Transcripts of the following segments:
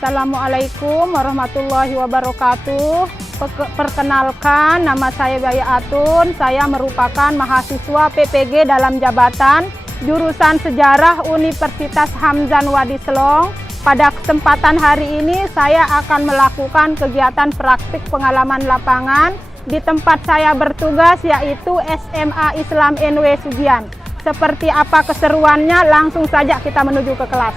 Assalamualaikum warahmatullahi wabarakatuh. Perkenalkan, nama saya Bayu Atun. Saya merupakan mahasiswa PPG dalam jabatan jurusan Sejarah Universitas Hamzah Wadi Selong. Pada kesempatan hari ini saya akan melakukan kegiatan praktik pengalaman lapangan di tempat saya bertugas, yaitu SMA Islam NW Sugian. Seperti apa keseruannya, langsung saja kita menuju ke kelas.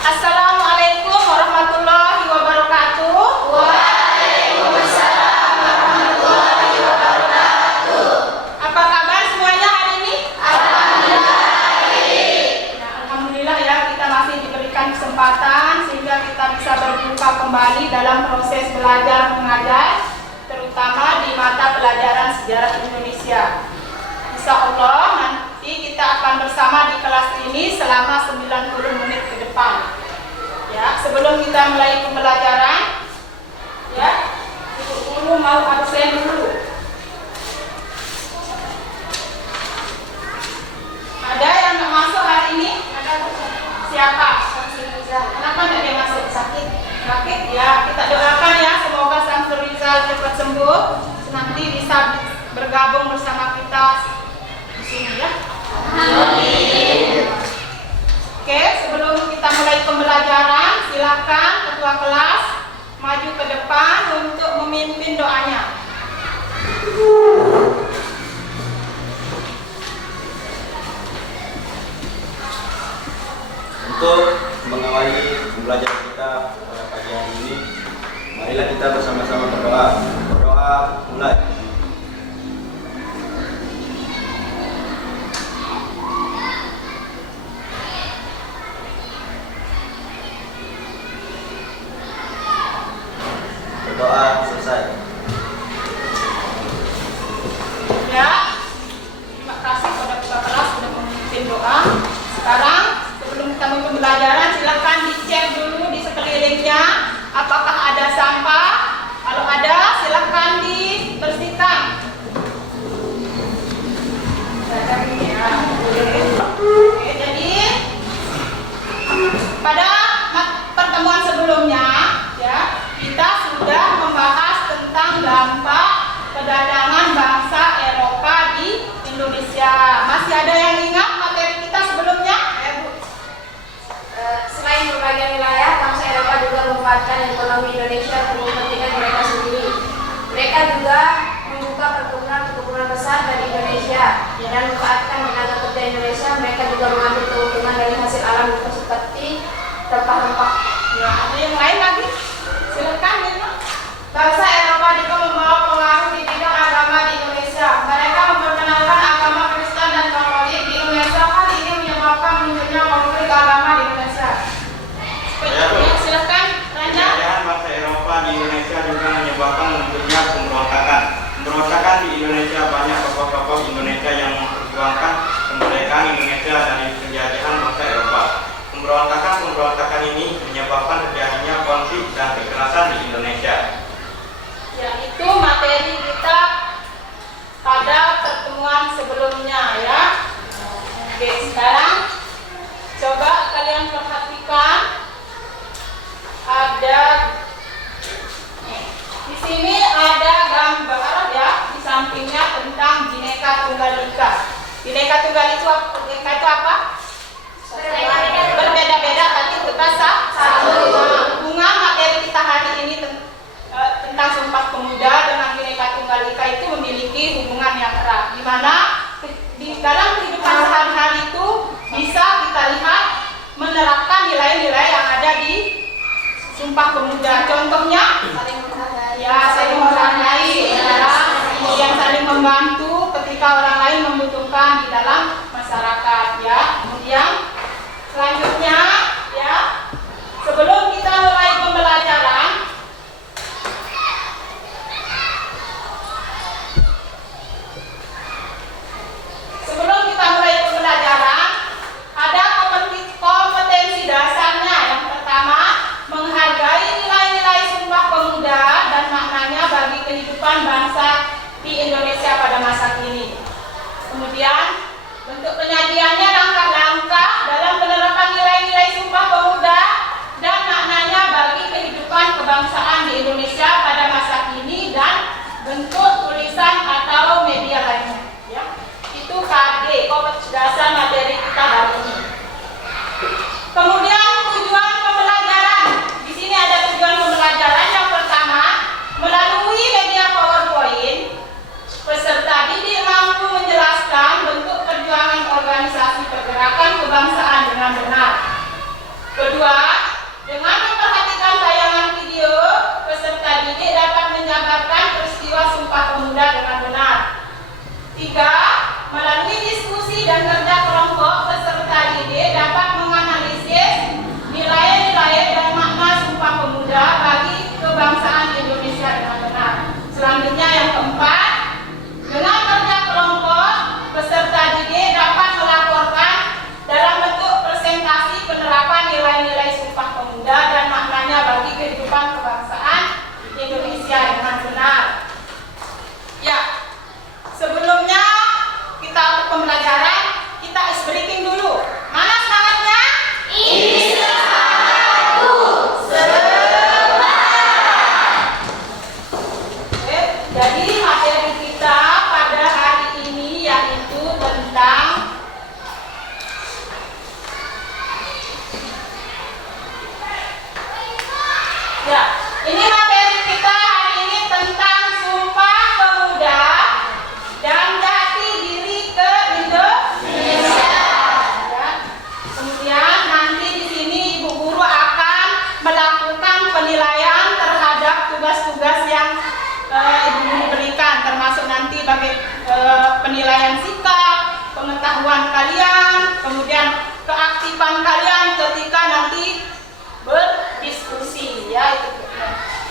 Assalamualaikum warahmatullahi wabarakatuh. Waalaikumsalam warahmatullahi wabarakatuh. Apa kabar semuanya hari ini? Alhamdulillah. Alhamdulillah ya, kita masih diberikan kesempatan sehingga kita bisa berjumpa kembali dalam proses belajar mengajar, terutama di mata pelajaran sejarah Indonesia. Insya Allah nanti kita akan bersama di kelas ini selama 90 menit ke depan. Ya, sebelum kita mulai pembelajaran, ya, Ibu Guru mau absen dulu. Ada yang nggak masuk hari ini? Ada siapa? Kenapa tidak dia masuk? Sakit? Sakit? Ya, kita doakan ya, semoga Samsul Rizal cepat sembuh, nanti bisa bergabung bersama kita di sini ya. Amin. Oke, sebelum kita mulai pembelajaran, silakan ketua kelas maju ke depan untuk memimpin doanya. Untuk mengawali pembelajaran kita pada pagi hari ini, marilah kita bersama-sama berdoa. Berdoa mulai. Doa selesai. Ya, terima kasih kepada ketua kelas sudah memimpin doa. Sekarang sebelum kita mulai pembelajaran, silakan dicek dulu di sekelilingnya apakah ada sampah. Kalau ada, silakan dibersihkan. Ya, oke, jadi pada pertemuan sebelumnya ya, kita sudah membahas tentang dampak kedatangan bangsa Eropa di Indonesia. Masih ada yang ingat materi kita sebelumnya? Ya, Bu. Selain berbagai wilayah, bangsa Eropa juga memanfaatkan ekonomi Indonesia untuk kepentingan mereka sendiri. Mereka juga membuka perkebunan besar dari Indonesia dan memanfaatkan tenaga kerja Indonesia. Mereka juga mengambil keuntungan dari hasil alam seperti rempah-rempah. Ya, ada yang lain lagi? Silakan, Nina. Bangsa Eropa juga membawa pengaruh di bidang agama di Indonesia. Mereka memperkenalkan agama Kristen dan Katolik di Indonesia. Hal ini menyebabkan munculnya konflik agama di Indonesia. Ya, silakan, Ranja. Kejayaan bangsa Eropa di Indonesia juga menyebabkan munculnya pemberontakan. Pemberontakan di Indonesia, banyak tokoh-tokoh Indonesia yang memperjuangkan kemerdekaan Indonesia dari penjajahan bangsa Eropa. Pemberontakan ini menyebabkan terjadinya konflik dan kekerasan di Indonesia. Ya, itu materi kita pada pertemuan sebelumnya ya. Oke, sekarang coba kalian perhatikan, ada di sini ada gambar ya, di sampingnya tentang Bhinneka Tunggal Ika. Bhinneka Tunggal itu apa? Berbeda-beda tapi tetap satu. Bunga materi kita hari ini tentang Sumpah Pemuda dengan Bhinneka Tunggal Ika itu memiliki hubungan yang erat, di mana di dalam kehidupan sehari-hari itu bisa kita lihat menerapkan nilai-nilai yang ada di Sumpah Pemuda. Contohnya Saling menghargai. ya, saling menghargai, ya, kemudian saling membantu ketika orang lain membutuhkan di dalam masyarakat ya. Kemudian selanjutnya ya, sebelum kita mulai pembelajaran, ada kompetensi dasarnya yang gerakan kebangsaan dengan benar. Kedua, dengan memperhatikan tayangan video, peserta didik dapat menjabarkan peristiwa Sumpah Pemuda dengan benar. Tiga, melalui diskusi dan kerja kelompok, peserta didik dapat menganalisis nilai-nilai dan makna Sumpah Pemuda bagi kebangsaan Indonesia dengan benar. Selanjutnya yang keempat, dengan kerja kelompok, peserta didik dapat melaporkan dalam bentuk presentasi penerapan nilai-nilai Sumpah Pemuda dan maknanya bagi kehidupan kebangsaan Indonesia dengan benar. Ya, sebelumnya kita untuk pembelajaran, kita ice breaking dulu. Mana semangatnya? Jadi materi kita pada hari ini yaitu tentang ini materi kita hari ini tentang Sumpah Pemuda dan jati diri ke Indonesia. Ya. Kemudian nanti di sini Ibu Guru akan melakukan penilaian terhadap tugas-tugas yang Ibu Guru berikan, termasuk nanti bagi penilaian sikap, pengetahuan kalian, kemudian keaktifan kalian ketika nanti berdiskusi, ya itu.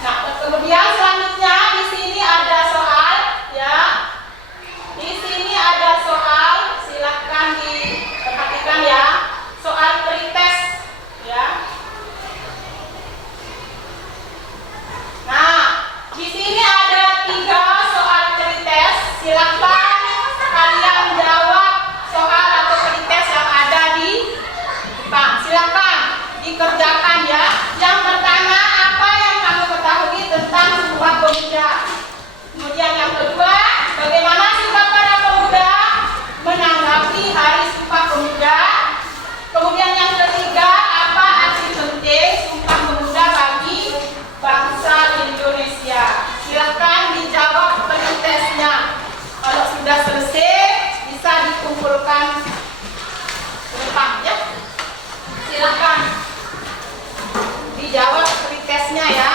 Nah, kemudian selanjutnya di sini ada soal, ya. Di sini ada soal, silakan diperhatikan ya. Soal pretest, ya. Nah, di sini ada 3 soal pretest. Silakan kalian jawab soal atau pretest yang ada di depan. Silakan dikerjakan ya. Yang pertama, apa yang kamu ketahui tentang Sumpah Pemuda? Kemudian yang kedua, bagaimana sikap para pemuda menanggapi Hari Sumpah Pemuda? Kemudian yang ketiga, apa arti penting Sumpah Pemuda bagi bangsa Indonesia? Silakan dijawab pretestnya. Kalau sudah selesai, bisa dikumpulkan ke depan ya. Silakan dijawab pretestnya ya.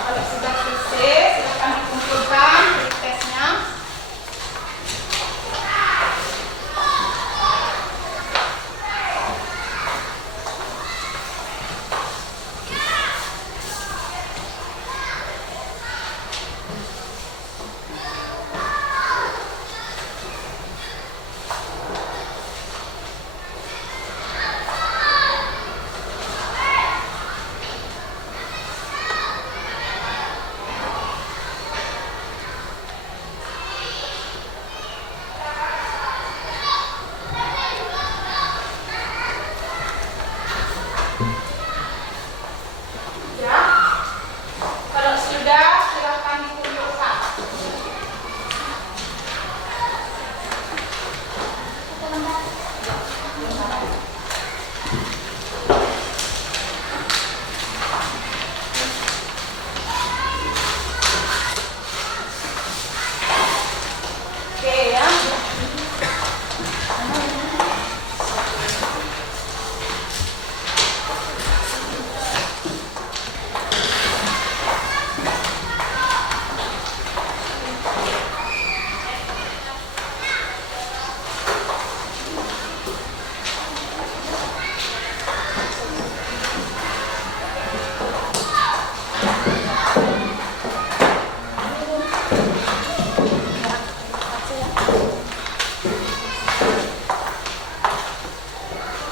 Kalau sudah selesai, silakan dikumpulkan pretestnya. Ya, kalau sudah silakan dikumpulkan. Oke ya.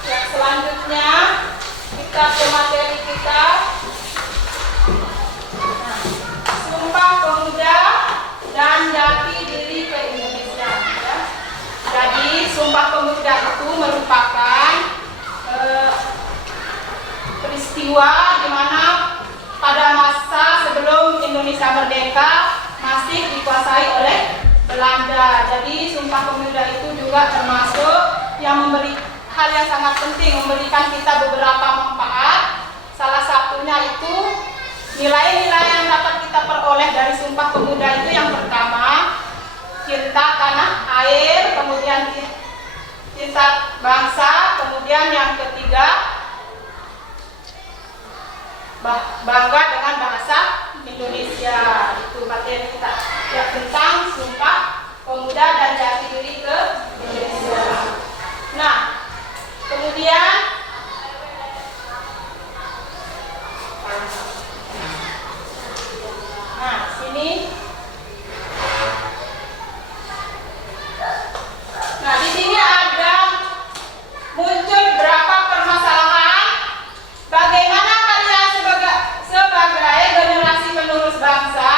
Ya, selanjutnya kita ke materi kita. Nah, Sumpah Pemuda dan jati diri ke Indonesia. Ya. Jadi Sumpah Pemuda itu merupakan peristiwa di mana pada masa sebelum Indonesia merdeka masih dikuasai oleh Belanda. Jadi Sumpah Pemuda itu juga termasuk yang memberi hal yang sangat penting, memberikan kita beberapa manfaat. Salah ketiga, bangga dengan bahasa Indonesia. Itu materi kita ya, tentang Sumpah Pemuda dan Jati Diri ke Indonesia. Nah, kemudian sini. Nah, di sini ada muncul berapa permasalahan. Bagaimana kalian sebagai generasi penerus bangsa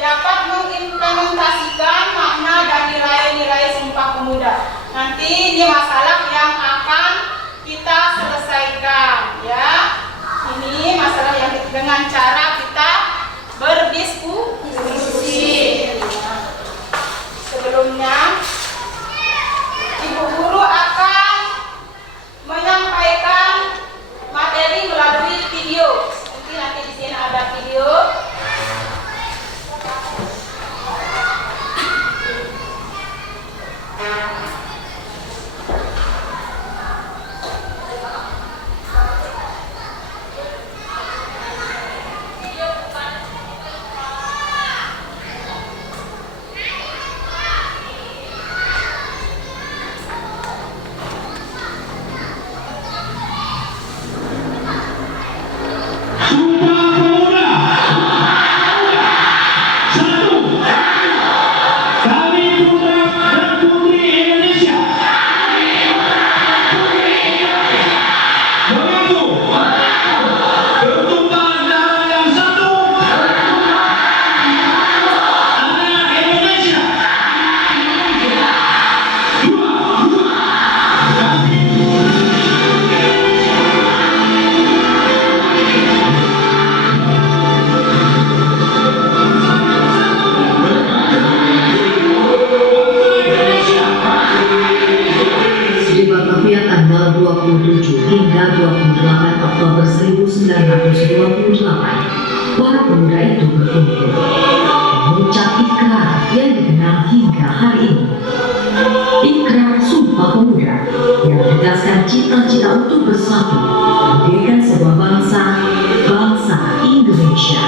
dapat mengimplementasikan makna dan nilai-nilai Sumpah Pemuda. Nanti ini masalah yang akan kita selesaikan, ya. Ini masalah yang dengan cara kita berdiskusi. Sebelumnya, Ibu Guru akan menyampaikan materi melalui video. Nanti di sini ada video. tanggal 27 hingga 28 Oktober 1928, para pemuda itu berkumpul mengucap ikrar yang dikenal hingga hari ini. Ikrar Sumpah Pemuda yang menegaskan cita-cita untuk bersatu mendirikan sebuah bangsa Indonesia.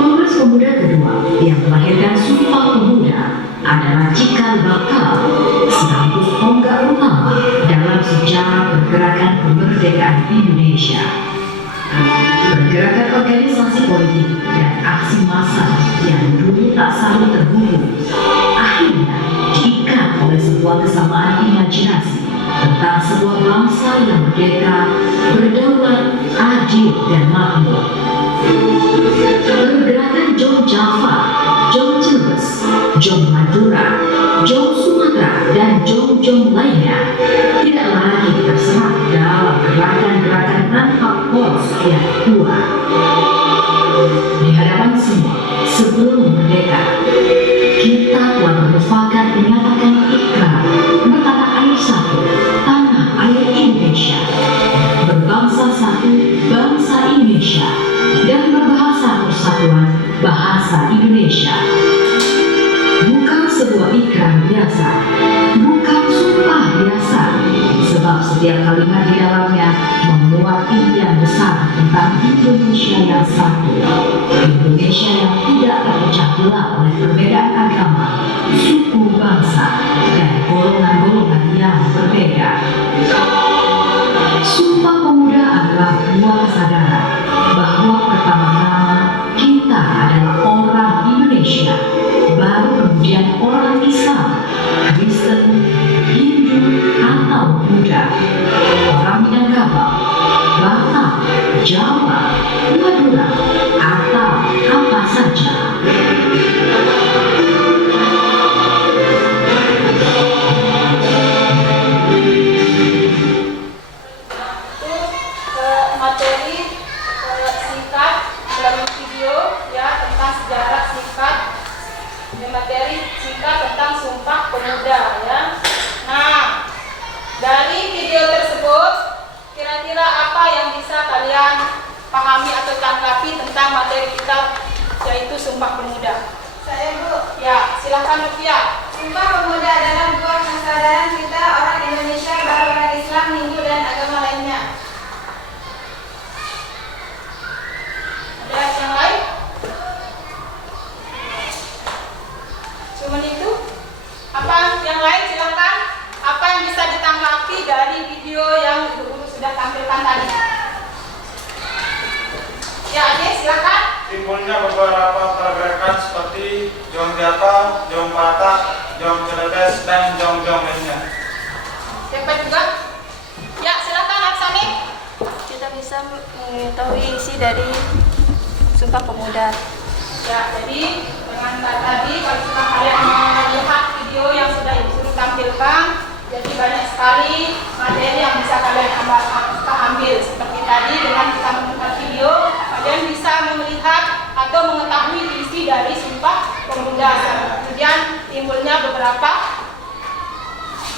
Kongres Pemuda kedua yang melahirkan Sumpah Pemuda adalah cikal bakal sekaligus tonggak utama dalam sejarah pergerakan kemerdekaan Indonesia. Pergerakan organisasi politik dan aksi massa yang dulu tak saling terhubung akhirnya diikat oleh sebuah kesamaan imajinasi tentang sebuah bangsa yang merdeka, berdaulat, adil dan makmur. Pergerakan Jom Java, Jom Cileus, Jom Madura, Jom Sumatera, dan Jom lainnya tidak lagi terserap dalam gerakan-gerakan tanpa poros yang kuat. Di hadapan semua, sebelum merdeka, kita telah bermufakat menyatakan ikrar bertanah air satu, tanah air Indonesia, berbangsa satu, bangsa Indonesia, dan berbahasa persatuan bahasa Indonesia. Bukan sebuah ikrar biasa, bukan sumpah biasa, sebab setiap kalimat di dalamnya memuat impian besar tentang Indonesia yang satu, Indonesia yang tidak terpecah belah oleh perbedaan agama, suku, bangsa, dan golongan-golongan yang berbeda. Sumpah Pemuda adalah buah kesadaran bahwa pertama-tama kita adalah orang Indonesia, baru kemudian orang Islam, Kristen, Hindu, atau Buddha, orang Minangkabau, Batak, Jawa, Madura, atau apa saja. Materi singkat dalam video ya tentang sejarah singkat, materi singkat tentang Sumpah Pemuda ya. Nah, dari video tersebut kira-kira apa yang bisa kalian pahami atau tanggapi tentang materi kita yaitu Sumpah Pemuda? Saya Bu. Ya, silakan Lutfia. Sumpah Pemuda adalah buah kesadaran kita orang Indonesia bahwa Islam, Hindu, dan agama lainnya. Ada yang lain? Cuman itu? Apa yang lain silakan? Apa yang bisa ditanggapi dari video yang Ibu sudah tampilkan tadi? Ya, Ade, silakan. Timbulnya beberapa pergerakan seperti jong jata, jong patah, jong cededes, dan jong-jong lainnya. Siapa juga? Ya, silakan Laksani. Kita bisa mengetahui isi dari Sumpah Pemuda. Ya, jadi dengan tadi kalau sudah kalian melihat video yang sudah Ibu Guru tampilkan, jadi banyak sekali materi yang bisa kalian ambil. Seperti tadi dengan kita menonton video, kalian bisa melihat atau mengetahui isi dari Sumpah Pemuda. Kemudian timbulnya beberapa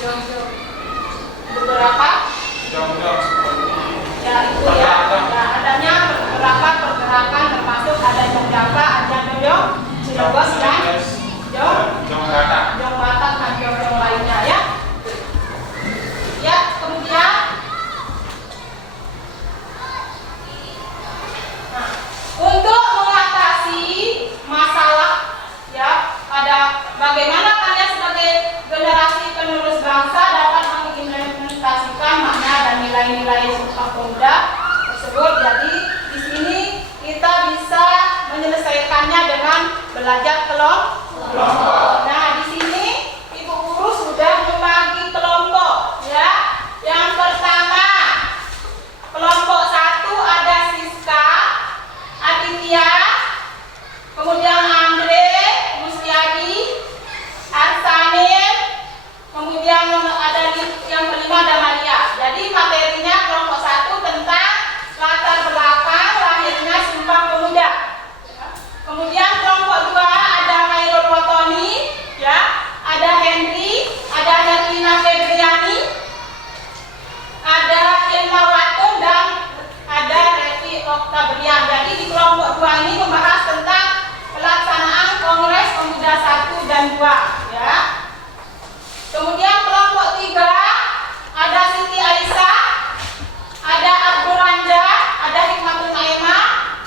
Jong-jong ya itu ya, adanya beberapa pergerakan termasuk ada jong jaka, ada jong cilebos dan jong batak dan jong lainnya ya. Ya, kemudian untuk mengatasi masalah ya, bagaimana kalian sebagai generasi penerus bangsa dapat mengimplementasikan makna dan nilai-nilai Sumpah Pemuda tersebut. Jadi di sini kita bisa menyelesaikannya dengan belajar kelompok. Nah, di sini Ibu Guru sudah membagi kelompok ya. Yang pertama, kelompok 1 ada Siska, Aditya, kemudian Andre, Mustiadi, Arsanil, kemudian ada yang kelima ada Maria. Jadi materinya kelompok 1 tentang latar belakang lahirnya Sumpah Pemuda. Kemudian kelompok 2 ada Khairul Watoni, ya, ada Henry, ada Herlina Febriani, ada Ilma Watun, dan ada Revi Oktabrian. Jadi di kelompok 2 ini membahas tentang pelaksanaan Kongres Pemuda 1 dan 2 ya. Kemudian kelompok 3 ada Siti Aisyah, ada Abdul Ranja, ada Hikmatul Naima,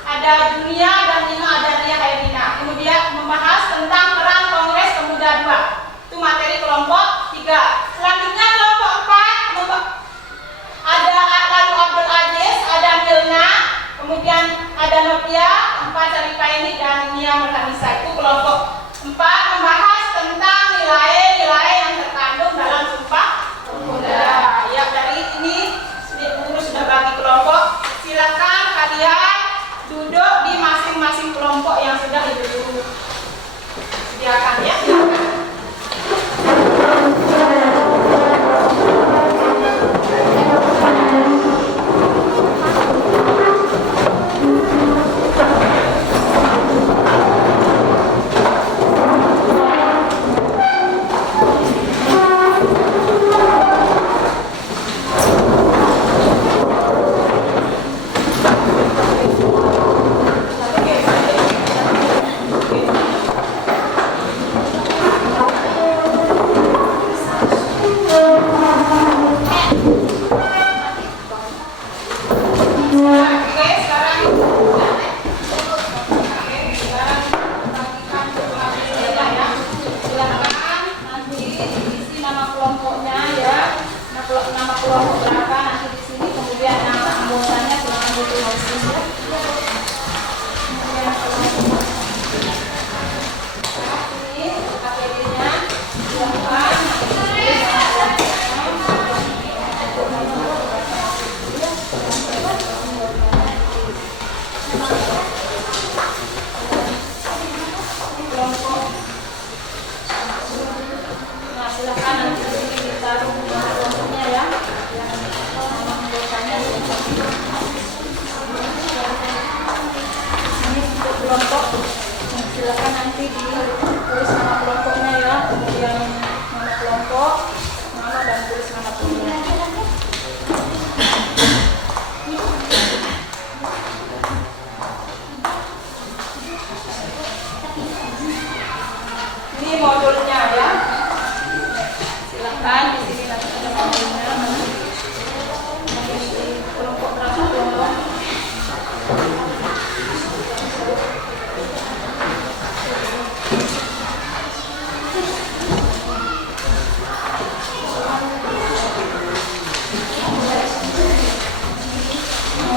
ada Dunia, dan 5 ada Ria Hairina. Kemudian membahas tentang peran Kongres Pemuda 2. Itu materi kelompok 3. Selanjutnya kelompok 4 ada lalu Abdul Aziz, ada Milna, kemudian ada Novia, 4 Syarifaini, dan Nia Merhanisa. Itu kelompok 4 membahas tentang nilai-nilai yang terkandung dalam Sumpah Pemuda. Ya, dari ini Guru sudah bagi kelompok. Silakan kalian duduk di masing-masing kelompok yang sudah Ibu Guru sediakan ya. Silakan. Nah, silakan nanti di sini ditaruh kelompoknya ya.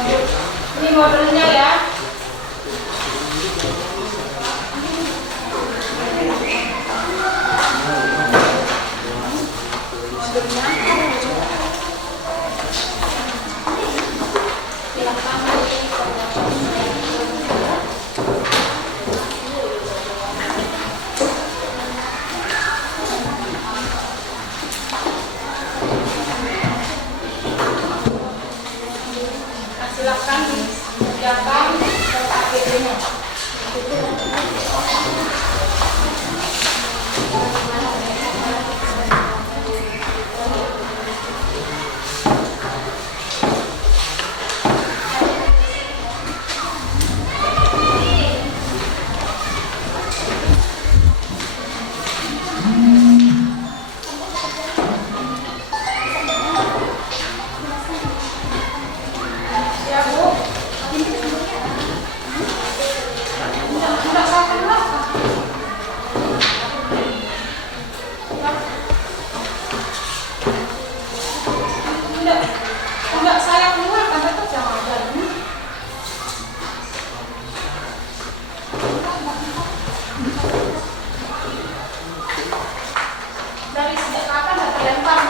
Ini modelnya ya. Silakan dikerjakan serta APD-nya. Ya Bu. Enggak saya keluarkan. Enggak saya keluarkan, tetap jangan ada. Dari sejak kapan udah terlempar?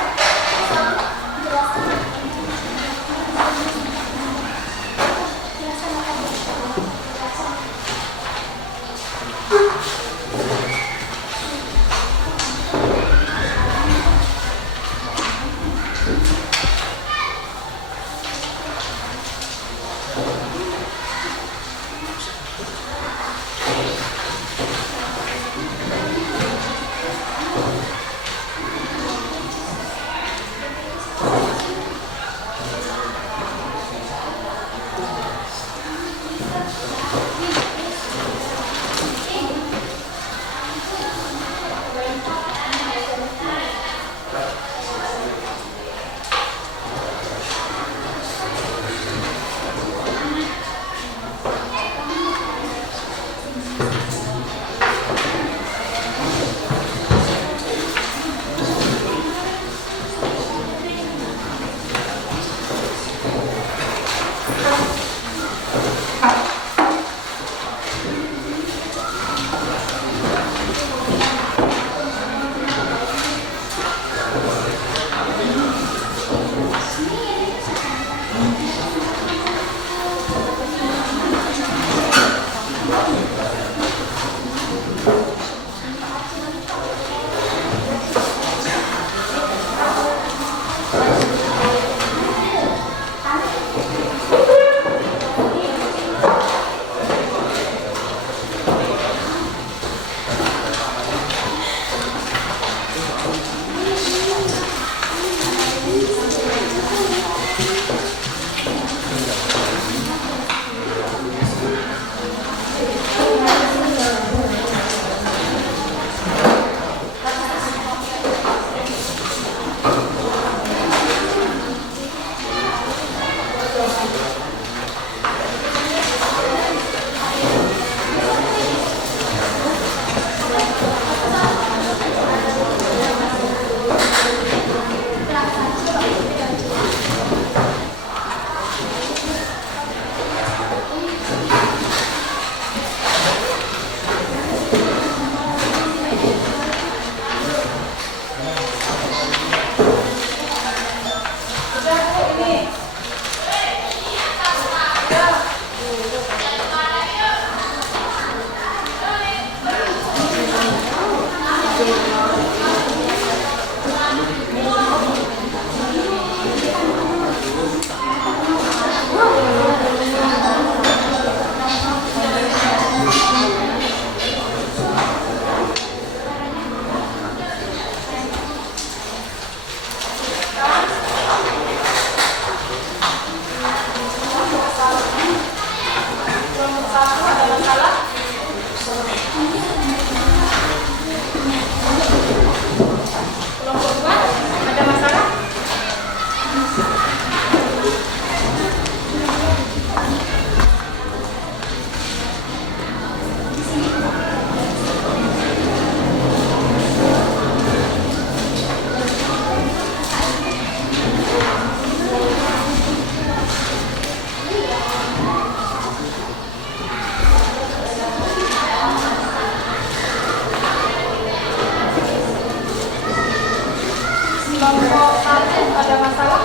ada masalah?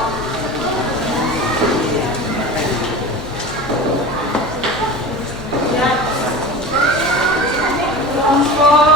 Ya. Kelompok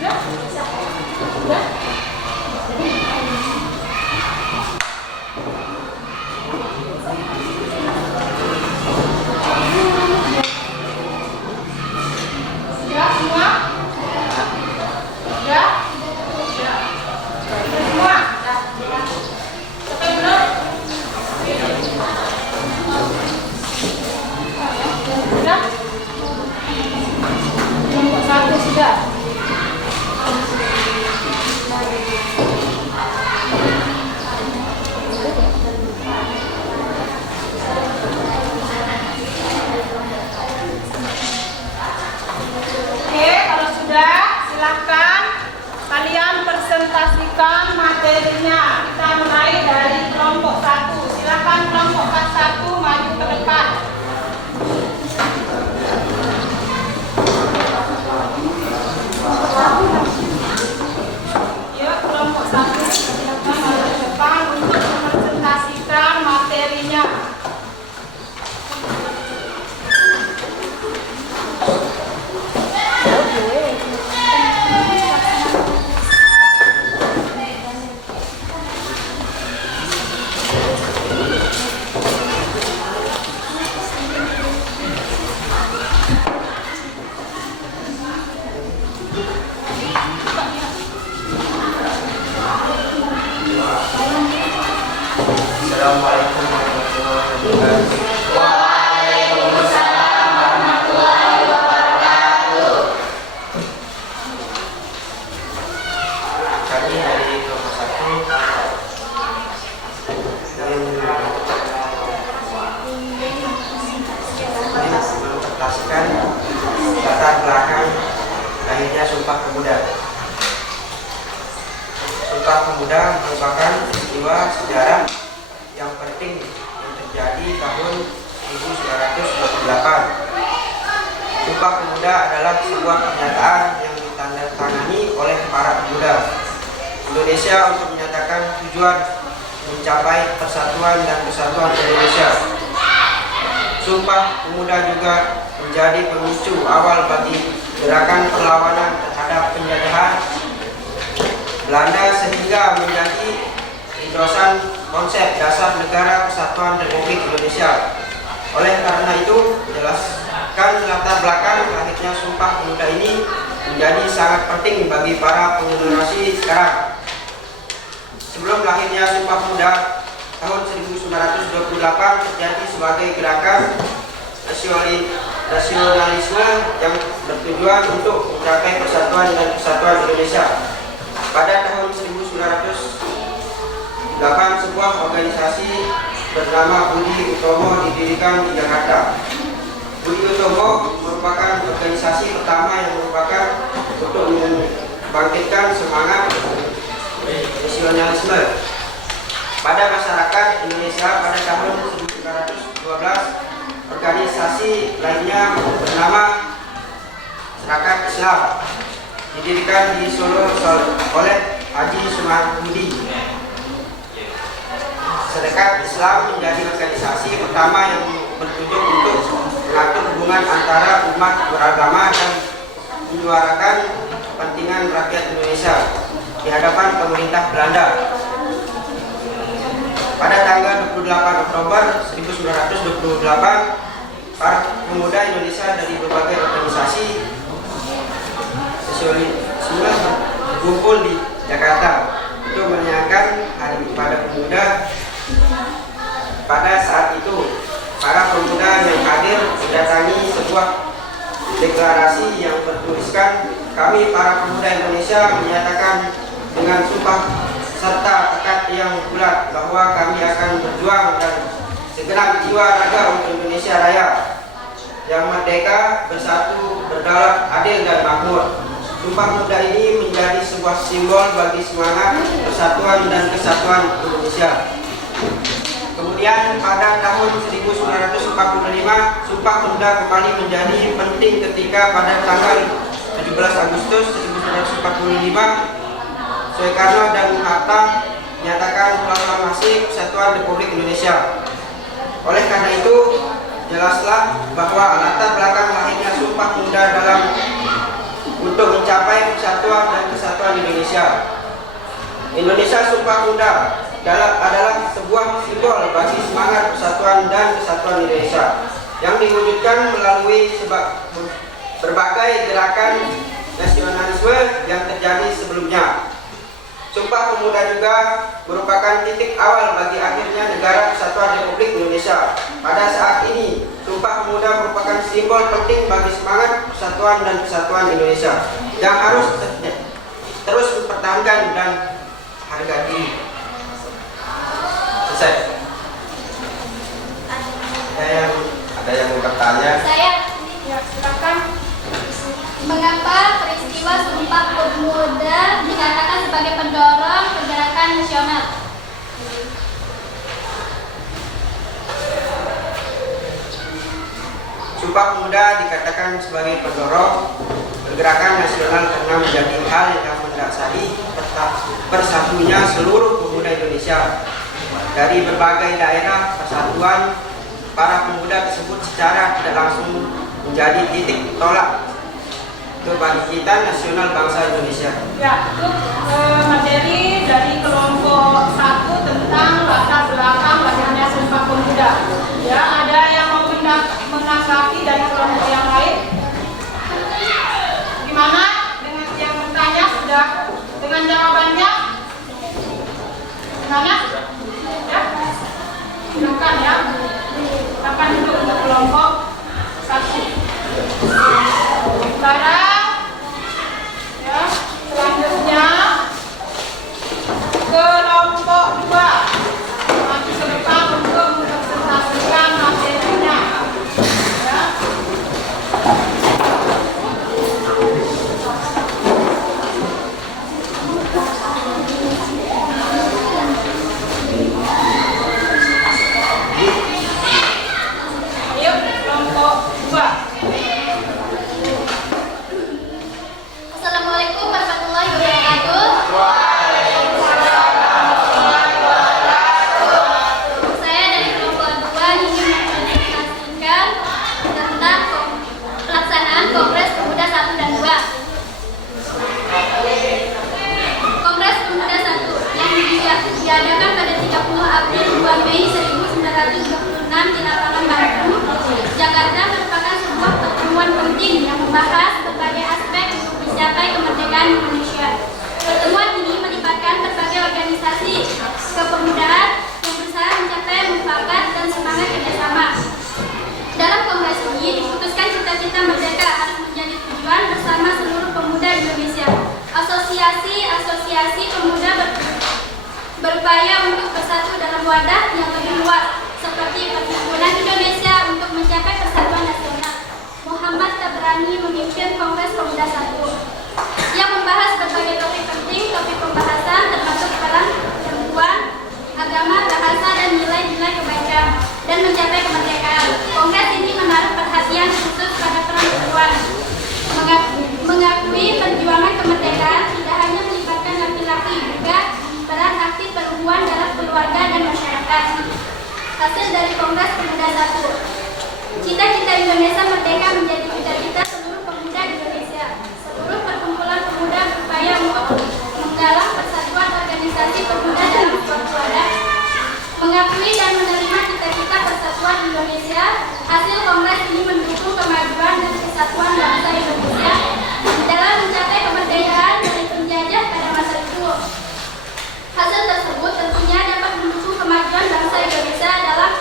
Sudah? mempresentasikan materinya. Kita mulai dari kelompok 1. Silakan kelompok 1 maju ke depan. Ya, kelompok 1 silakan maju ke depan untuk mempresentasikan materinya. Assalamualaikum warahmatullahi wabarakatuh. Kami dari kelompok 1 mempresentasikan latar belakang lahirnya Sumpah Pemuda. Sumpah Pemuda merupakan peristiwa sejarah yang penting yang terjadi tahun 1928. Sumpah Pemuda adalah sebuah pernyataan yang ditandatangani oleh para pemuda Indonesia untuk menyatakan tujuan mencapai persatuan dan kesatuan Indonesia. Sumpah Pemuda juga menjadi pemicu awal bagi gerakan perlawanan terhadap penjajahan Belanda sehingga menjadi introsan konsep dasar negara kesatuan Republik Indonesia. Oleh karena itu, jelaskan latar belakang lahirnya Sumpah Pemuda ini menjadi sangat penting bagi para generasi sekarang. Sebelum lahirnya Sumpah Pemuda tahun 1928 terjadi sebagai gerakan nasionalisme yang bertujuan untuk mencapai persatuan dan kesatuan Indonesia. Pada tahun 1908 sebuah organisasi bernama Budi Utomo didirikan di Jakarta. Budi Utomo merupakan organisasi pertama yang merupakan untuk membangkitkan semangat nasionalisme pada masyarakat Indonesia. Pada tahun 1912 organisasi lainnya bernama Masyarakat Islam didirikan di Solo oleh Haji Sumarmudi. Sedekah Islam menjadi organisasi pertama yang bertujuan untuk mengatur hubungan antara umat beragama dan menyuarakan kepentingan rakyat Indonesia di hadapan pemerintah Belanda. Pada tanggal 28 Oktober 1928, para pemuda Indonesia dari berbagai organisasi sosialisme berkumpul di Jakarta untuk merayakan Hari Pada Pemuda. Pada saat itu, para pemuda yang hadir mendatangi sebuah deklarasi yang bertuliskan, "Kami para pemuda Indonesia menyatakan dengan sumpah serta tekad yang bulat bahwa kami akan berjuang dan segenap jiwa raga untuk Indonesia Raya yang merdeka, bersatu, berdaulat, adil dan makmur." Sumpah Pemuda ini menjadi sebuah simbol bagi semangat persatuan dan kesatuan Indonesia. Kemudian pada tahun 1945, Sumpah Pemuda kembali menjadi penting ketika pada tanggal 17 Agustus 1945 Soekarno dan Bung Hatta menyatakan proklamasi Kesatuan Republik Indonesia. Oleh karena itu, jelaslah bahwa latar belakang lahirnya Sumpah Pemuda dalam untuk mencapai persatuan dan kesatuan Indonesia. Indonesia Sumpah Pemuda adalah sebuah simbol bagi semangat persatuan dan kesatuan Indonesia yang diwujudkan melalui berbagai gerakan nasionalisme yang terjadi sebelumnya. Sumpah Pemuda juga merupakan titik awal bagi akhirnya Negara Kesatuan Republik Indonesia. Pada saat ini, Sumpah Pemuda merupakan simbol penting bagi semangat persatuan dan kesatuan Indonesia yang harus terus dipertahankan dan harga diri. Selesai. Ada yang mau bertanya? Saya, Ya, silakan. mengapa peristiwa Sumpah Pemuda dikatakan sebagai pendorong Sumpah Pemuda dikatakan sebagai pendorong pergerakan nasional karena menjadi hal yang mendasari bersatunya seluruh pemuda Indonesia. Dari berbagai daerah, persatuan para pemuda tersebut secara tidak langsung menjadi titik tolak kebangkitan nasional bangsa Indonesia. Ya, untuk materi dari kelompok 1 tentang latar belakang lahirnya Sumpah Pemuda. Ya, ada yang mau menanggapi dari kelompok yang lain? Gimana dengan yang bertanya sudah dengan jawabannya? Gimana? Ya, silakan ya. Silakan duduk untuk kelompok 1. Sekarang ya, selanjutnya kelompok 2 maju ke depan untuk mempresentasikan materinya ya. Ayo kelompok 2. Assalamualaikum warahmatullahi wabarakatuh. Saya dari kelompok 2 ingin mempresentasikan tentang pelaksanaan Kongres Pemuda 1 dan 2. Kongres Pemuda 1 yang diadakan pada 30 April 2 Mei 1926 di lapangan Bandung, Jakarta merupakan sebuah pertemuan penting yang membahas berbagai aspek mencapai kemerdekaan Indonesia. Pertemuan ini melibatkan berbagai organisasi kepemudaan yang berusaha mencapai mufakat dan semangat kerjasama. Dalam kongres ini diputuskan cita-cita merdeka harus menjadi tujuan bersama seluruh pemuda Indonesia. Asosiasi pemuda berupaya untuk bersatu dalam wadah yang lebih luas, seperti Perhimpunan Indonesia untuk mencapai persatuan nasional. Muhammad Tabrani memimpin Kongres Pemuda 1 yang membahas berbagai topik penting, topik pembahasan termasuk perang perempuan, agama, bahasa, dan nilai-nilai kebaikan dan mencapai kemerdekaan. Kongres ini menaruh perhatian khusus pada peran perempuan. Mengakui perjuangan kemerdekaan tidak hanya melibatkan laki-laki, juga peran aktif perempuan dalam keluarga dan masyarakat. Hasil dari Kongres Pemuda 1. Cita-cita Indonesia merdeka menjadi cita-cita seluruh pemuda Indonesia. Seluruh perkumpulan pemuda berupaya untuk menggalang persatuan organisasi pemuda dalam suatu wadah. Mengakui dan menerima cita-cita persatuan Indonesia, hasil Kongres ini mendukung kemajuan dan kesatuan bangsa Indonesia dalam mencapai kemerdekaan dari penjajah pada masa itu. Hasil tersebut tentunya dapat mendukung kemajuan bangsa Indonesia dalam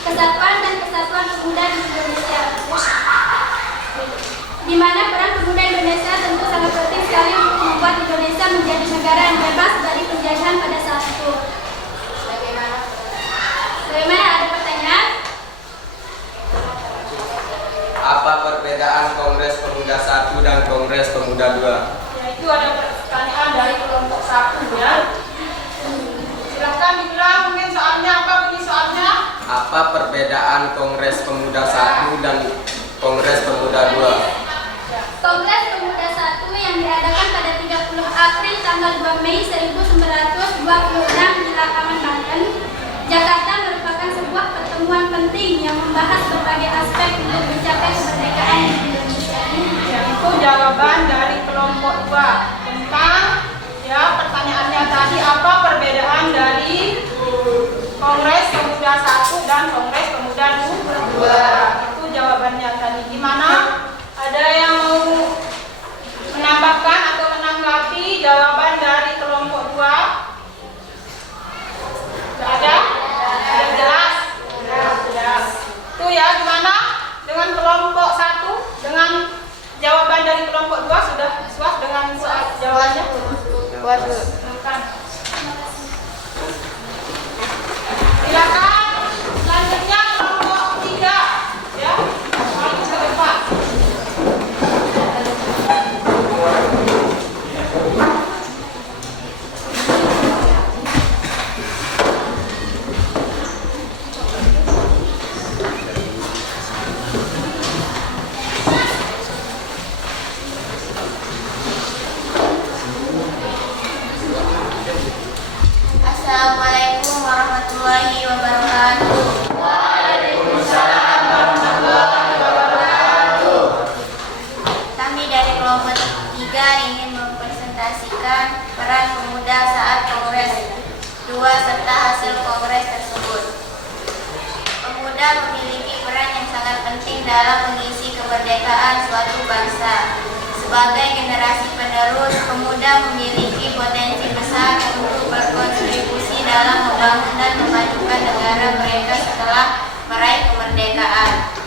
kesatuan dan kesatuan pemuda di Indonesia, di mana peran pemuda Indonesia tentu sangat penting sekali untuk membuat Indonesia menjadi negara yang bebas dari penjajahan pada saat itu. Bagaimana, ada pertanyaan? Apa perbedaan Kongres Pemuda 1 dan Kongres Pemuda 2? Ya, itu ada pertanyaan dari kelompok 1 ya. Silakan dibilang mungkin soalnya apa, bunyi soalnya? Apa perbedaan Kongres Pemuda 1 dan Kongres Pemuda 2? Kongres Pemuda 1 yang diadakan pada 30 April tanggal 2 Mei 1926 di lapangan Banten, Jakarta merupakan sebuah pertemuan penting yang membahas berbagai aspek untuk mencapai kemerdekaan Indonesia. Itu jawaban dari kelompok 2 tentang ya pertanyaannya tadi, apa perbedaan dari Kongres Pemuda 1 dan Kongres Pemuda 2. Itu jawabannya tadi. Gimana? Ada yang mau menambahkan atau menanggapi jawaban dari kelompok 2? Tidak ada? Sudah jelas? Jelas. Itu ya, gimana dengan kelompok 1? Dengan jawaban dari kelompok 2 sudah puas dengan soal jawabannya? Waduh, bukan. Silakan selanjutnya kelompok 3 ya, maju ke depan. mempresentasikan peran pemuda saat Kongres 2 serta hasil Kongres tersebut. Pemuda memiliki peran yang sangat penting dalam mengisi kemerdekaan suatu bangsa. Sebagai generasi penerus, pemuda memiliki potensi besar untuk berkontribusi dalam membangun dan memajukan negara mereka setelah meraih kemerdekaan.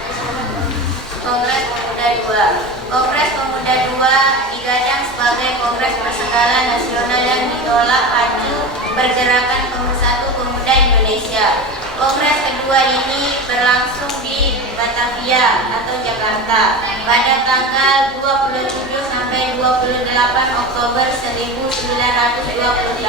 Kongres Pemuda II. Kongres Pemuda II digadang sebagai kongres berskala nasional yang ditolak maju pergerakan pemersatu pemuda Indonesia. Kongres kedua ini berlangsung di Batavia atau Jakarta pada tanggal 27 sampai 28 Oktober 1928.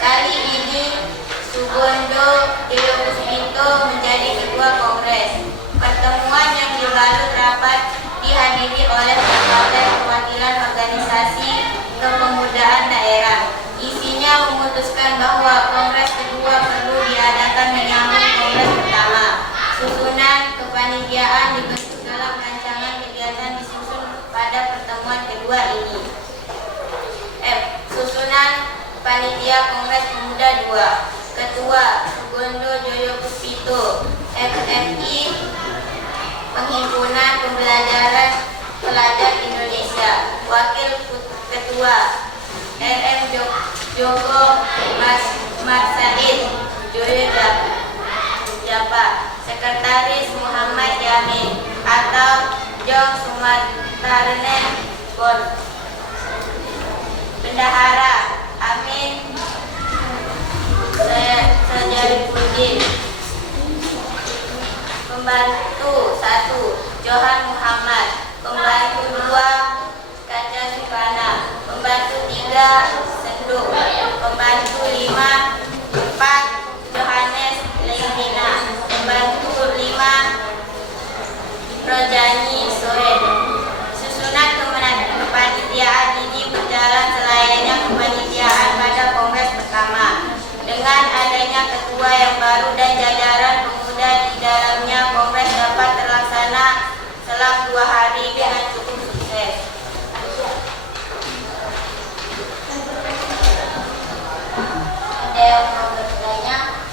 Kali ini Sugondo Deyokusbito menjadi ketua kongres. Pertemuan yang dibalut rapat dihadiri oleh berbagai perwakilan organisasi kepemudaan daerah. Isinya memutuskan bahwa kongres kedua perlu diadakan menyambung kongres pertama. Susunan kepanitiaan dibentuk dalam rancangan kegiatan disusun pada pertemuan kedua ini. Susunan panitia Kongres Pemuda II. Ketua Sugondo Joyokusbito, FMI, Penghimpunan Pembelajaran Pelajar Indonesia. Wakil Ketua RM Joko Marsaid Joyo Japa. Sekretaris Muhammad Jamin atau Jong Sumatarnen Bon. Bendahara Amin Sejaripudin. Pembantu 1 Johan Muhammad. Pembantu 2 Kaca Sukana. Pembantu 3 Senduk. Pembantu 4 Johannes Lengdina. Pembantu 5 Rojani Soed. Susunan kepanitiaan ini berjalan selayaknya kepanitiaan pada kongres pertama. Dengan adanya ketua yang baru dan jajaran pemuda di dalamnya, kongres dapat terlaksana selang 2 hari dengan cukup sukses. Ada yang mau bertanya?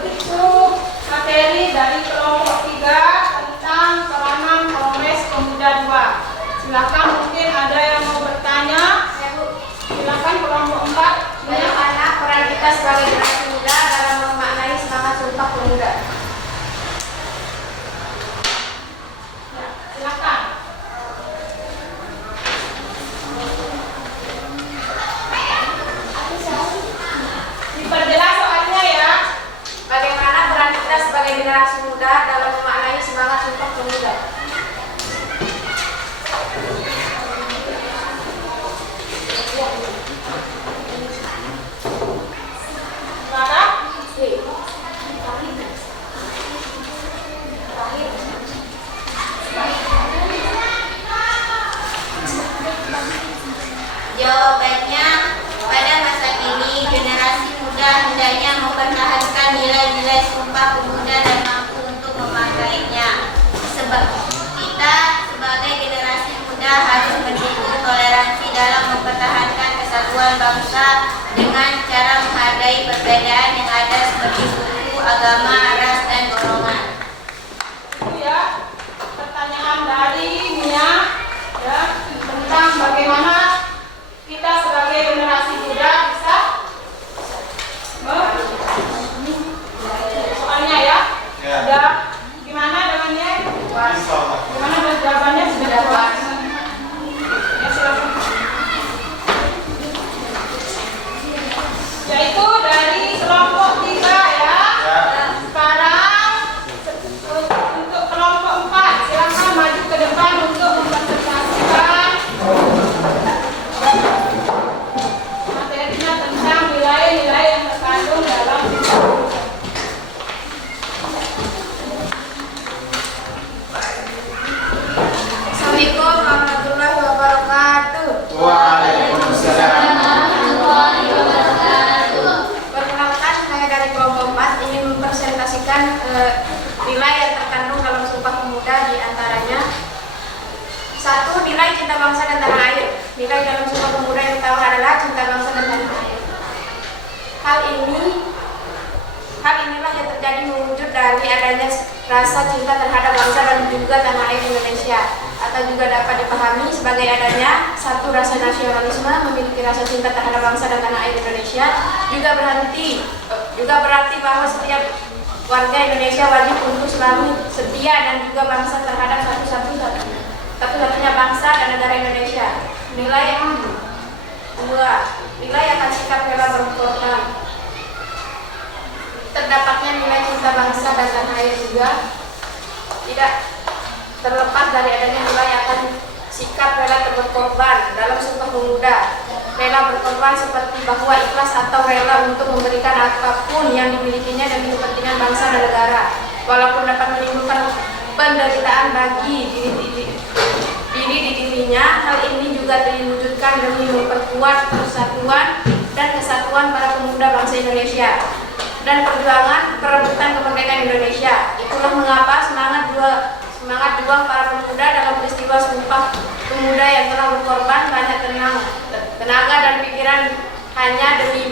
Itu materi dari kelompok 3 tentang peranan Kongres Pemuda II. Silakan, mungkin ada yang mau bertanya. Silakan kelompok 4. Bagaimana peran kita sebagai generasi muda dalam memaknai semangat Sumpah Pemuda? Ya, silakan. Diperjelas soalnya ya. Bagaimana peran kita sebagai generasi muda dalam memaknai semangat Sumpah Pemuda? Jawabannya, pada masa kini generasi muda hendaknya mempertahankan nilai-nilai Sumpah Pemuda dan mampu untuk memakainya. Sebab kita sebagai generasi muda harus mendukung toleransi dalam mempertahankan kesatuan bangsa dengan cara menghargai perbedaan yang ada seperti suku, agama, ras, dan golongan. Itu ya pertanyaan dari Mia ya, tentang bagaimana kita sebagai generasi muda bisa soalnya ya. Sudah gimana dengannya? Gimana jawabannya? Sudah puas? Ya, silakan. Yaitu dari kelompok 3 ya. Sekarang untuk kelompok 4, silakan maju ke depan untuk mempresentasikan materinya tentang nilai-nilai yang terkandung dalam Assalamualaikum warahmatullahi wabarakatuh. Waalaikumsalam. Perkenalkan, saya dari kelompok 4 ingin mempresentasikan nilai yang terkandung dalam Sumpah Pemuda, di antaranya 1. Nilai cinta bangsa dan tanah air. Nilai dalam Sumpah cinta bangsa dan tanah air. Hal inilah yang terjadi mewujud dari adanya rasa cinta terhadap bangsa dan juga tanah air Indonesia, atau juga dapat dipahami sebagai adanya satu rasa nasionalisme, memiliki rasa cinta terhadap bangsa dan tanah air Indonesia, juga berarti bahwa setiap warga Indonesia wajib untuk selalu setia dan juga bangsa terhadap satu-satunya bangsa dan negara Indonesia. Nilai akan sikap rela berkorban. Terdapatnya nilai cinta bangsa dan tanah air juga tidak terlepas dari adanya nilai akan sikap rela berkorban dalam Sumpah Pemuda. Rela berkorban seperti bahwa ikhlas atau rela untuk memberikan apapun yang dimilikinya demi kepentingan bangsa dan negara, walaupun dapat menimbulkan penderitaan bagi diri di dirinya. Hal ini juga diwujudkan demi memperkuat persatuan dan kesatuan para pemuda bangsa Indonesia dan perjuangan perebutan kemerdekaan Indonesia. Itulah mengapa semangat juang para pemuda dalam peristiwa Sumpah Pemuda yang telah berkorban banyak tenaga dan pikiran hanya demi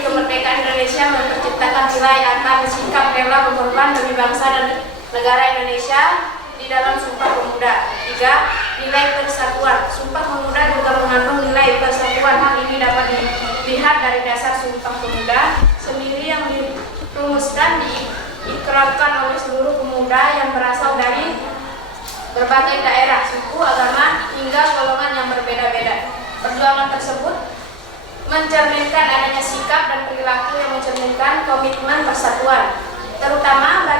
kemerdekaan Indonesia, menciptakan nilai akan sikap rela berkorban demi bangsa dan negara Indonesia di dalam Sumpah Pemuda. 3. Nilai persatuan. Sumpah Pemuda juga mengandung nilai persatuan. Hal ini dapat dilihat dari dasar Sumpah Pemuda sendiri yang dirumuskan diikrarkan oleh seluruh pemuda yang berasal dari berbagai daerah, suku, agama, hingga golongan yang berbeda-beda. Perjuangan tersebut mencerminkan adanya sikap dan perilaku yang mencerminkan komitmen persatuan, terutama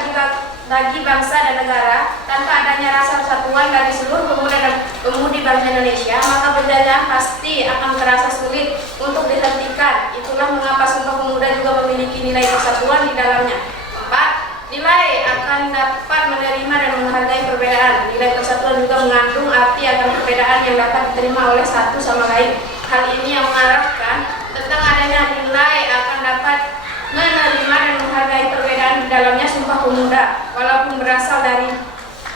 bagi bangsa dan negara. Tanpa adanya rasa persatuan dari seluruh pemuda dan pemudi bangsa Indonesia, maka berjalan pasti akan terasa sulit untuk dihentikan. Itulah mengapa Sumpah Pemuda juga memiliki nilai persatuan di dalamnya. 4. Nilai akan dapat menerima dan menghargai perbedaan. Nilai persatuan juga mengandung arti akan perbedaan yang dapat diterima oleh satu sama lain. Hal ini yang mengarahkan tentang adanya nilai akan dapat menerima dan menghargai perbedaan di dalamnya Sumpah Pemuda, walaupun berasal dari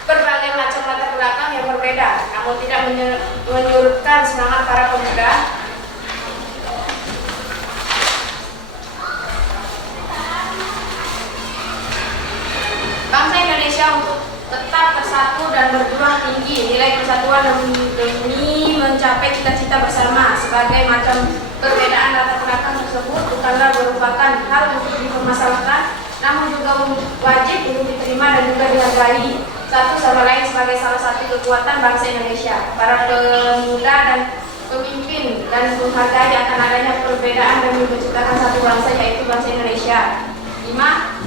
berbagai macam latar belakang yang berbeda, namun tidak menyurutkan semangat para pemuda bangsa Indonesia untuk tetap bersatu dan berjuang tinggi. Nilai persatuan demi mencapai cita-cita bersama. Sebagai macam perbedaan latar belakang tersebut bukanlah merupakan hal untuk dipermasalahkan, namun juga wajib untuk diterima dan juga dihargai satu sama lain sebagai salah satu kekuatan bangsa Indonesia. Para pemuda dan pemimpin dan menghargai akan adanya perbedaan demi menciptakan satu bangsa, yaitu bangsa Indonesia. 5.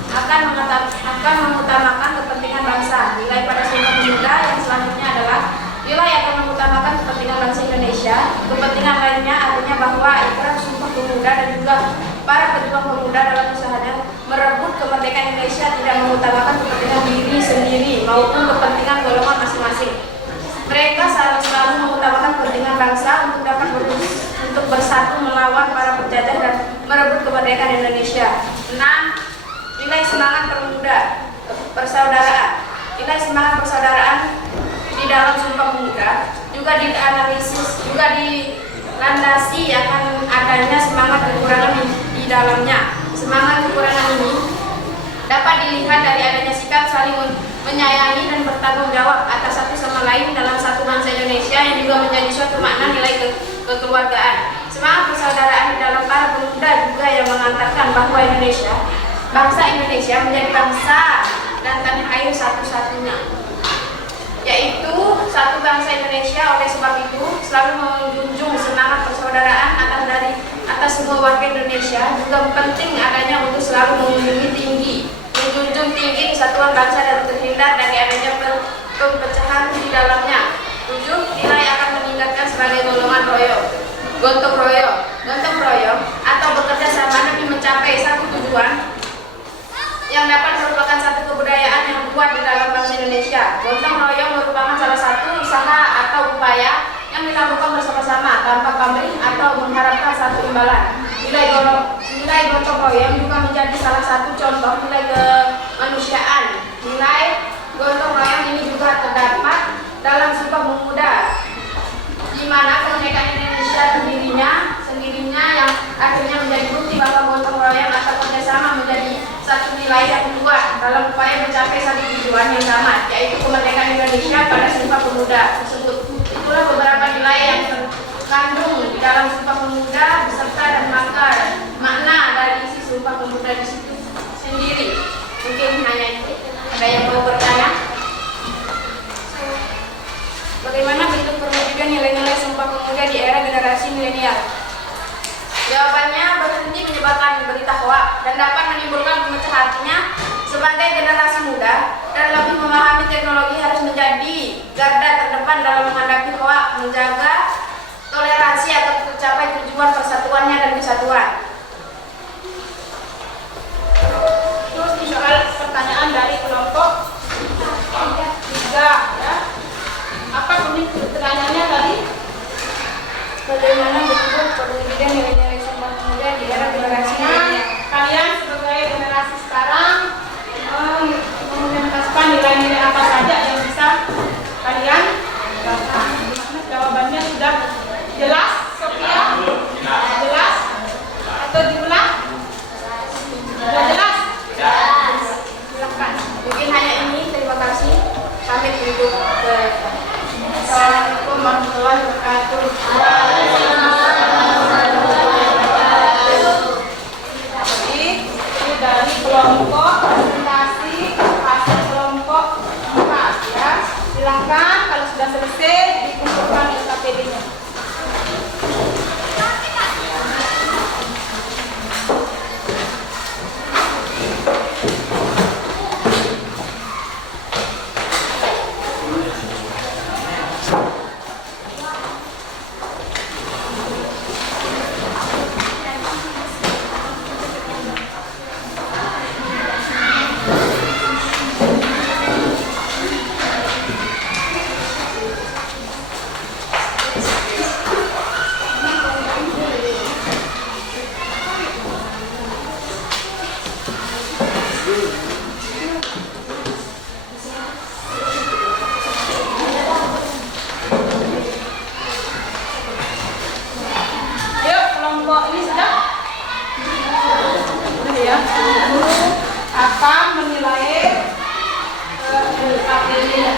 Akan mengutamakan kepentingan bangsa. Nilai pada Sumpah Pemuda yang selanjutnya adalah nilai akan mengutamakan kepentingan bangsa Indonesia. Kepentingan lainnya artinya bahwa ikrar Sumpah Pemuda dan juga para pejuang pemuda dalam usahanya merebut kemerdekaan Indonesia tidak mengutamakan kepentingan diri sendiri maupun kepentingan golongan masing-masing. Mereka selalu mengutamakan kepentingan bangsa untuk dapat bersatu melawan para penjajah dan merebut kemerdekaan Indonesia. 6. Nilai semangat pemuda persaudaraan. Nilai semangat persaudaraan di dalam Sumpah Pemuda juga dianalisis, juga dilandasi akan adanya semangat kekurangan di dalamnya. Semangat kekurangan ini dapat dilihat dari adanya sikap saling menyayangi dan bertanggung jawab atas satu sama lain dalam satu bangsa Indonesia, yang juga menjadi suatu makna nilai kekeluargaan. Semangat persaudaraan di dalam para pemuda juga yang mengantarkan bahwa bangsa Indonesia menjadi bangsa dan tanah air satu-satunya, yaitu satu bangsa Indonesia. Oleh sebab itu selalu menjunjung semangat persaudaraan atas semua warga Indonesia. Juga penting adanya untuk selalu menjunjung tinggi kesatuan bangsa dan terhindar dari adanya perpecahan di dalamnya. 7. Nilai akan meningkatkan sebagai gotong royong atau bekerja sama demi mencapai satu tujuan yang dapat merupakan satu kebudayaan yang kuat di dalam bangsa Indonesia. Gotong royong merupakan salah satu usaha atau upaya yang dilakukan bersama-sama tanpa pamrih atau mengharapkan satu imbalan. Nilai gotong royong juga menjadi salah satu contoh nilai kemanusiaan. Nilai gotong royong ini juga terdapat dalam Sumpah Pemuda, di mana kemerdekaan Indonesia pada Sumpah Pemuda tersebut. Itulah beberapa nilai yang terkandung di dalam Sumpah Pemuda beserta dan makna dari isi Sumpah Pemuda di situ sendiri. Mungkin hanya itu. Ada yang mau bertanya? Bagaimana bentuk perwujudan nilai-nilai Sumpah Pemuda di era generasi milenial? Jawabannya berhenti menyebarkan berita hoak dan dapat menimbulkan pemecah hatinya. Sebagai generasi muda dan lebih memahami teknologi harus menjadi garda terdepan dalam menghadapi hoak, menjaga toleransi agar tercapai tujuan persatuannya dan kesatuan. Terus soal pertanyaan dari kelompok 3 ya. Apa pertanyaannya tadi? Bagaimana bentuk perwujudan nilai-nilai Sumpah Pemuda di era generasi milenial? Kalian sebagai generasi sekarang mengentaskan nilai-nilai apa saja yang bisa kalian baca? Jawabannya sudah jelas, Sophia? Jelas? Atau diulang? Sudah jelas? Silakan. Mungkin hanya ini. Terima kasih. Pamit duduk ke. Assalamualaikum warahmatullahi wabarakatuh. Jadi ini dari kelompok presentasi hasil kelompok 4 ya. Silakan kalau sudah selesai dikumpulkan SKPD-nya. Akan menilai LKPD-nya.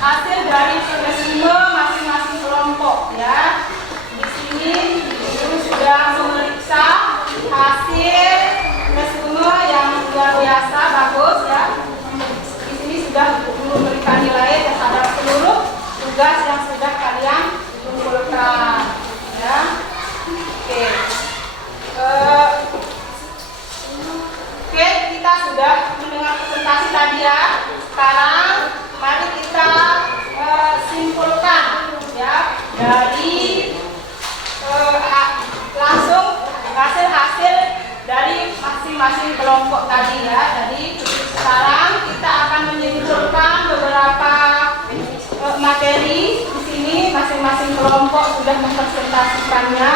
Hasil dari resume masing-masing kelompok ya. Di sini guru sudah memeriksa hasil resume yang luar biasa bagus ya. Di sini sudah guru memberikan nilai terhadap seluruh tugas yang sudah kalian kumpulkan ya. Oke, kita sudah mendengar presentasi tadi ya. Sekarang mari kita simpulkan ya dari langsung hasil-hasil dari masing-masing kelompok tadi ya. Jadi sekarang kita akan menyimpulkan beberapa materi. Di sini masing-masing kelompok sudah mempresentasikannya.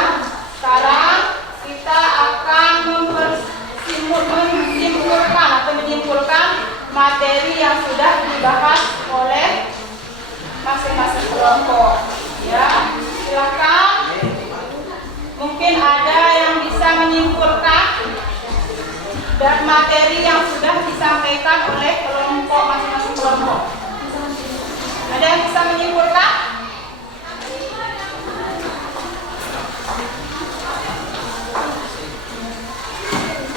Sekarang kita akan menyimpulkan materi yang sudah dibahas oleh masing-masing kelompok ya. Silakan, mungkin ada yang bisa menyimpulkan dan materi yang sudah disampaikan oleh kelompok masing-masing kelompok. Ada yang bisa menyimpulkan?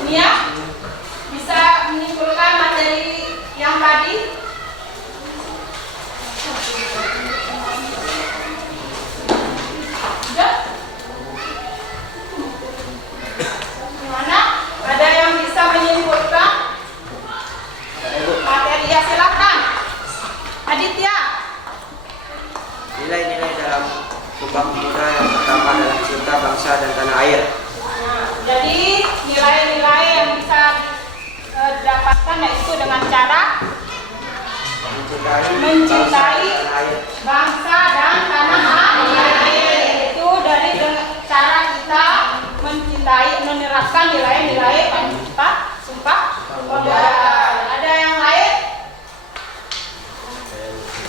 Ini ya, bisa menyimpulkan materi yang tadi. Sudah? cara mencintai bangsa dan tanah air. Itu dari cara kita mencintai, menerapkan nilai-nilai Sumpah Pemuda. Ada yang lain?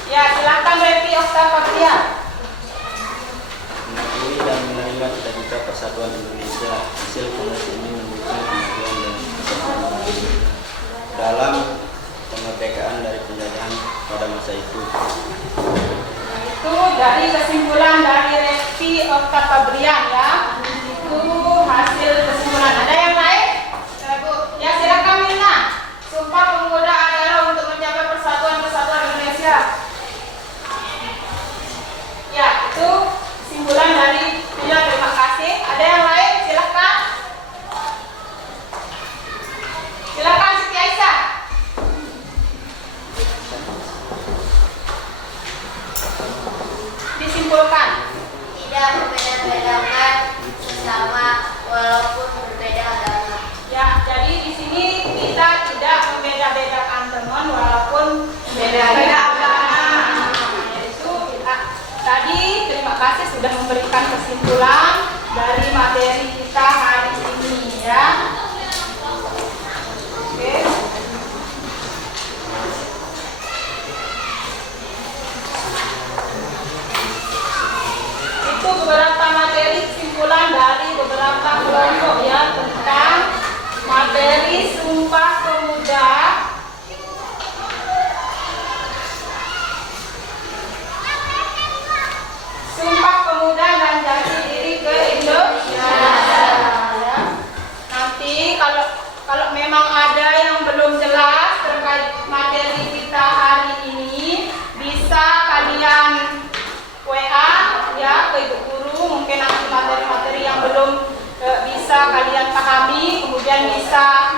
Ya, silakan Revi Oktavia. Mengakui dan menerima cita-cita persatuan Indonesia. Hasil kongres ini mendukung kemajuan dan persatuan dalam kemerdekaan dari penjajahan pada masa itu. Itu dari kesimpulan dari Revi Oktavia ya. Itu hasil kesimpulan. Ada yang lain? Ya, silakan Mina. Sumpah Pemuda adalah untuk menjaga persatuan Indonesia. Ya, itu kesimpulan dari Mina. Terima kasih. Ada yang lain? Silakan. Silakan Siti Aisyah. Disimpulkan. Tidak membeda-bedakan sesama walaupun berbeda agama. Ya, jadi di sini kita tidak membeda-bedakan teman walaupun beda agama. Itu tadi terima kasih sudah memberikan kesimpulan dari materi kita hari ini ya. Oke. Itu beberapa materi kesimpulan dari beberapa kelompok ya tentang materi Sumpah Pemuda. Sumpah Pemuda dan Janji Diri ke Indonesia. Ya. Nanti kalau memang ada yang belum jelas terkait materi kita hari ini, bisa kalian WA ya ke ibu guru. Mungkin nanti materi-materi yang belum bisa kalian pahami, kemudian bisa